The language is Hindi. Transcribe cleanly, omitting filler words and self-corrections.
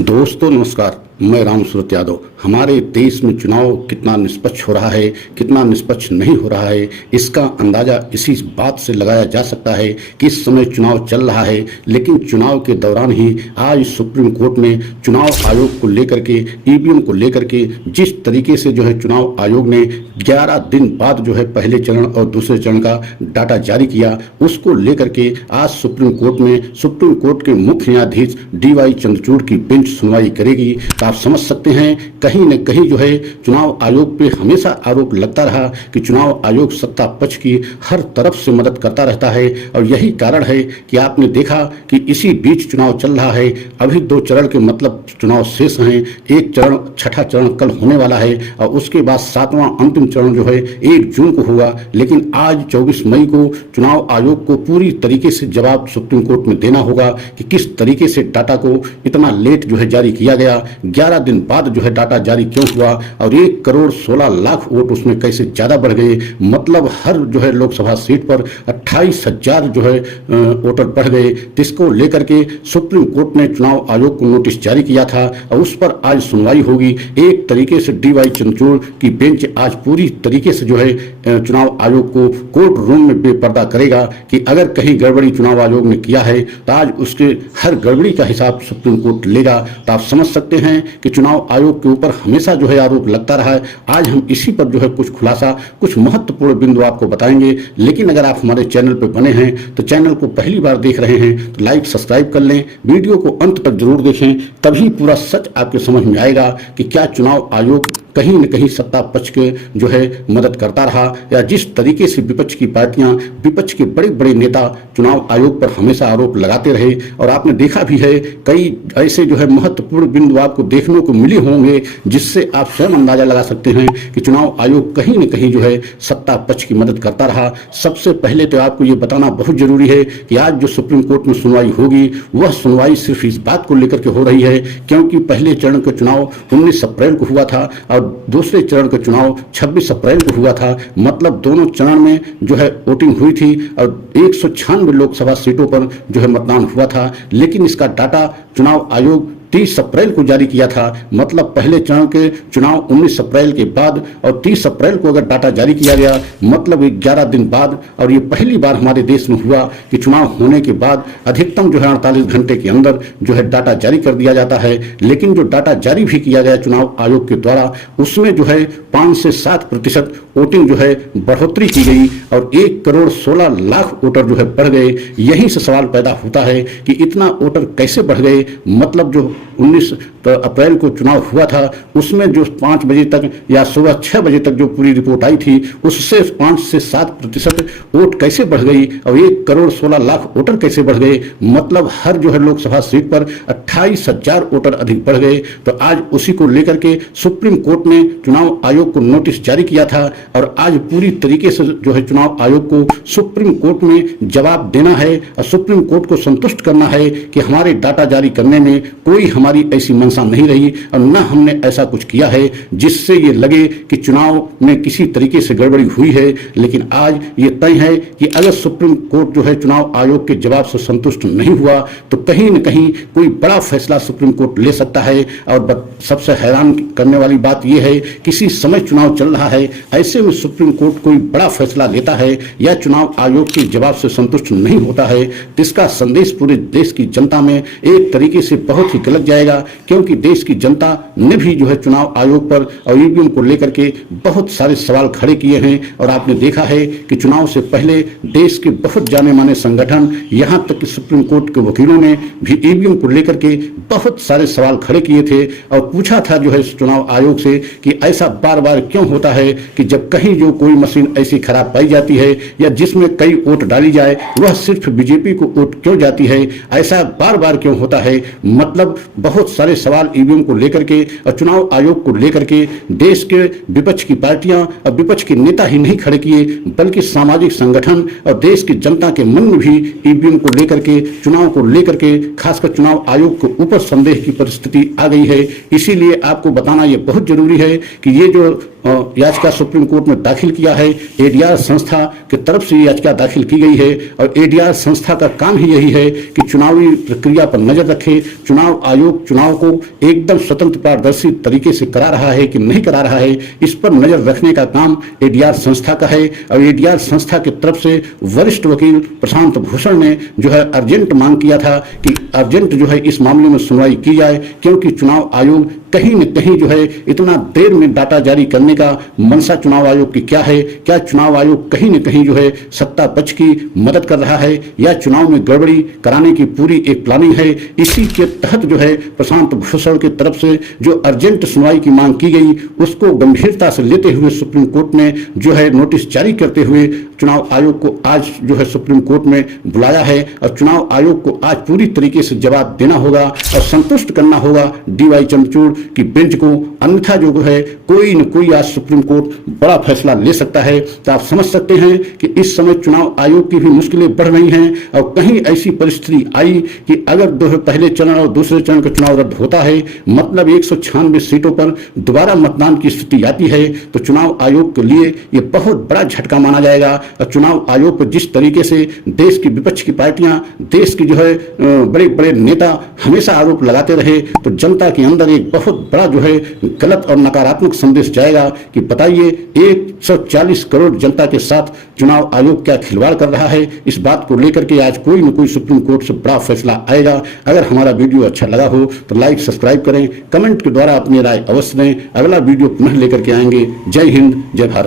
दोस्तों नमस्कार, मैं राम सूरत यादव। हमारे देश में चुनाव कितना निष्पक्ष हो रहा है, कितना निष्पक्ष नहीं हो रहा है, इसका अंदाजा इसी बात से लगाया जा सकता है कि इस समय चुनाव चल रहा है। लेकिन चुनाव के दौरान ही आज सुप्रीम कोर्ट में चुनाव आयोग को लेकर के, ईवीएम को लेकर के जिस तरीके से चुनाव आयोग ने 11 दिन बाद पहले चरण और दूसरे चरण का डाटा जारी किया, उसको लेकर के आज सुप्रीम कोर्ट में सुप्रीम कोर्ट के मुख्य न्यायाधीश DY चंद्रचूड़ की बेंच सुनवाई करेगी। तो आप समझ सकते हैं कहीं न कहीं चुनाव आयोग पे हमेशा आरोप लगता रहा कि चुनाव आयोग सत्ता पक्ष की हर तरफ से मदद करता रहता है। और यही कारण है कि आपने देखा कि इसी बीच चुनाव चल रहा है। अभी 2 चरण के मतलब चुनाव शेष हैं। एक चरण, छठा चरण कल होने वाला है और उसके बाद 7वां अंतिम चरण 1 जून को होगा। लेकिन आज 24 मई को चुनाव आयोग को पूरी तरीके से जवाब सुप्रीम कोर्ट में देना होगा कि किस तरीके से डाटा को इतना लेट जारी किया गया। 11 दिन बाद डाटा जारी क्यों हुआ और 1 करोड़ 16 लाख वोट उसमें कैसे ज्यादा बढ़ गए। मतलब हर लोकसभा सीट पर 28,000 वोटर बढ़ गए। जिसको लेकर के सुप्रीम कोर्ट ने चुनाव आयोग को नोटिस जारी किया था और उस पर आज सुनवाई होगी। एक तरीके से DY चंद्रचूड़ की बेंच आज पूरी तरीके से चुनाव आयोग को कोर्ट रूम में बेपर्दा करेगा कि अगर कहीं गड़बड़ी चुनाव आयोग ने किया है तो आज उसके हर गड़बड़ी का हिसाब सुप्रीम कोर्ट लेगा। तो आप समझ सकते हैं कि चुनाव आयोग के ऊपर हमेशा आरोप लगता रहा है। आज हम इसी पर कुछ खुलासा, कुछ महत्वपूर्ण बिंदु आपको बताएंगे। लेकिन अगर आप हमारे चैनल पर बने हैं तो चैनल को पहली बार देख रहे हैं तो लाइक सब्सक्राइब कर लें, वीडियो को अंत तक जरूर देखें, तभी पूरा सच आपके समझ में आएगा कि क्या चुनाव आयोग कहीं न कहीं सत्ता पक्ष के मदद करता रहा या जिस तरीके से विपक्ष की पार्टियां, विपक्ष के बड़े बड़े नेता चुनाव आयोग पर हमेशा आरोप लगाते रहे। और आपने देखा भी है कई ऐसे महत्वपूर्ण बिंदु आपको देखने को मिले होंगे जिससे आप स्वयं अंदाजा लगा सकते हैं कि चुनाव आयोग कहीं न कहीं सत्ता पक्ष की मदद करता रहा। सबसे पहले तो आपको ये बताना बहुत जरूरी है कि आज जो सुप्रीम कोर्ट में सुनवाई होगी वह सुनवाई सिर्फ इस बात को लेकर के हो रही है क्योंकि पहले चरण का चुनाव 19 अप्रैल को हुआ था और दूसरे चरण का चुनाव 26 अप्रैल को हुआ था। मतलब दोनों चरण में वोटिंग हुई थी और 196 लोकसभा सीटों पर मतदान हुआ था। लेकिन इसका डाटा चुनाव आयोग 30 अप्रैल को जारी किया था। मतलब पहले चरण के चुनाव 19 अप्रैल के बाद और 30 अप्रैल को अगर डाटा जारी किया गया मतलब 11 दिन बाद। और ये पहली बार हमारे देश में हुआ कि चुनाव होने के बाद अधिकतम 48 घंटे के अंदर डाटा जारी कर दिया जाता है। लेकिन जो डाटा जारी भी किया गया चुनाव आयोग के द्वारा उसमें 5 से 7% वोटिंग बढ़ोतरी की गई और 1 करोड़ 16 लाख वोटर बढ़ गए। यहीं से सवाल पैदा होता है कि इतना वोटर कैसे बढ़ गए। मतलब 19 अप्रैल को चुनाव हुआ था उसमें 5 बजे तक या सुबह 6 बजे तक जो पूरी रिपोर्ट आई थी उससे 5 से 7% वोट कैसे बढ़ गई और 1 करोड़ 16 लाख वोटर कैसे बढ़ गए। मतलब हर लोकसभा सीट पर 28,000 वोटर अधिक बढ़ गए। तो आज उसी को लेकर के सुप्रीम कोर्ट ने चुनाव आयोग को नोटिस जारी किया था और आज पूरी तरीके से चुनाव आयोग को सुप्रीम कोर्ट में जवाब देना है और सुप्रीम कोर्ट को संतुष्ट करना है कि हमारे डाटा जारी करने में कोई हमारी ऐसी मंशा नहीं रही और न हमने ऐसा कुछ किया है जिससे ये लगे कि चुनाव में किसी तरीके से गड़बड़ी हुई है। लेकिन आज ये तय है कि अगर सुप्रीम कोर्ट चुनाव आयोग के जवाब से संतुष्ट नहीं हुआ तो कहीं न कहीं कोई बड़ा फैसला सुप्रीम कोर्ट ले सकता है। और सबसे हैरान करने वाली बात यह है किसी समय चुनाव चल रहा है, ऐसे में सुप्रीम कोर्ट कोई बड़ा फैसला लेता है या चुनाव आयोग के जवाब से संतुष्ट नहीं होता है तो इसका संदेश पूरे देश की जनता में एक तरीके से बहुत ही गलत जाएगा। क्योंकि देश की जनता ने भी चुनाव आयोग पर और ईवीएम को लेकर के बहुत सारे सवाल खड़े किए हैं। और आपने देखा है कि चुनाव से पहले देश के बहुत जाने माने संगठन यहां तक कि सुप्रीम कोर्ट के वकीलों ने भी ईवीएम को लेकर के बहुत सारे सवाल खड़े किए थे और पूछा था चुनाव आयोग से कि ऐसा बार बार क्यों होता है कि जब कहीं कोई मशीन ऐसी खराब पाई जाती है या जिसमें कई वोट डाली जाए वह सिर्फ बीजेपी को वोट क्यों जाती है, ऐसा बार बार क्यों होता है। मतलब बहुत सारे सवाल ईवीएम को लेकर के और चुनाव आयोग को लेकर के देश के विपक्ष की पार्टियां और विपक्ष के नेता ही नहीं खड़े किए बल्कि सामाजिक संगठन और देश की जनता के मन में भी ईवीएम को लेकर के, चुनाव को लेकर के, खासकर चुनाव आयोग के ऊपर संदेह की परिस्थिति आ गई है। इसीलिए आपको बताना यह बहुत जरूरी है कि ये और याचिका सुप्रीम कोर्ट में दाखिल किया है। एडीआर संस्था की तरफ से याचिका दाखिल की गई है और एडीआर संस्था का काम ही यही है कि चुनावी प्रक्रिया पर नजर रखे। चुनाव आयोग चुनाव को एकदम स्वतंत्र पारदर्शी तरीके से करा रहा है कि नहीं करा रहा है, इस पर नजर रखने का काम एडीआर संस्था का है। और एडीआर संस्था की तरफ से वरिष्ठ वकील प्रशांत भूषण ने जो है अर्जेंट मांग किया था कि अर्जेंट जो है इस मामले में सुनवाई की जाए, क्योंकि चुनाव आयोग कहीं न कहीं जो है इतना देर में डाटा जारी करने का मंशा चुनाव आयोग की क्या है? क्या चुनाव आयोग कहीं न कहीं जो है सत्ता पक्ष की मदद कर रहा है या चुनाव में गड़बड़ी कराने की पूरी एक प्लानिंग है? इसी के तहत जो है प्रशांत भूषण की तरफ से जो अर्जेंट सुनवाई की मांग की गई, उसको गंभीरता से लेते हुए सुप्रीम कोर्ट ने जो है नोटिस जारी करते हुए चुनाव आयोग को आज जो है सुप्रीम कोर्ट में बुलाया है और चुनाव आयोग को आज पूरी तरीके से जवाब देना होगा और संतुष्ट करना होगा डीवाई चंद्रचूड़ की बेंच को। अन्यथा जो है कोई न कोई आज सुप्रीम कोर्ट बड़ा फैसला ले सकता है। तो आप समझ सकते हैं कि इस समय चुनाव आयोग की भी मुश्किलें बढ़ रही हैं और कहीं ऐसी परिस्थिति आई कि अगर पहले चरण और दूसरे चरण का चुनाव रद्द होता है, मतलब 196 सीटों पर दोबारा मतदान की स्थिति आती है, तो चुनाव आयोग के लिए ये बहुत बड़ा झटका माना जाएगा। और चुनाव आयोग पर जिस तरीके से देश की विपक्ष की पार्टियां, देश की जो है बड़े बड़े नेता हमेशा आरोप लगाते रहे, तो जनता के अंदर एक बहुत बड़ा जो है गलत और नकारात्मक संदेश जाएगा कि बताइए 140 करोड़ जनता के साथ चुनाव आयोग क्या खिलवाड़ कर रहा है। इस बात को लेकर के आज कोई न कोई सुप्रीम कोर्ट से बड़ा फैसला आएगा। अगर हमारा वीडियो अच्छा लगा हो तो लाइक सब्सक्राइब करें, कमेंट के द्वारा अपनी राय अवश्य दें। अगला वीडियो पुनः लेकर के आएंगे। जय हिंद, जय भारत।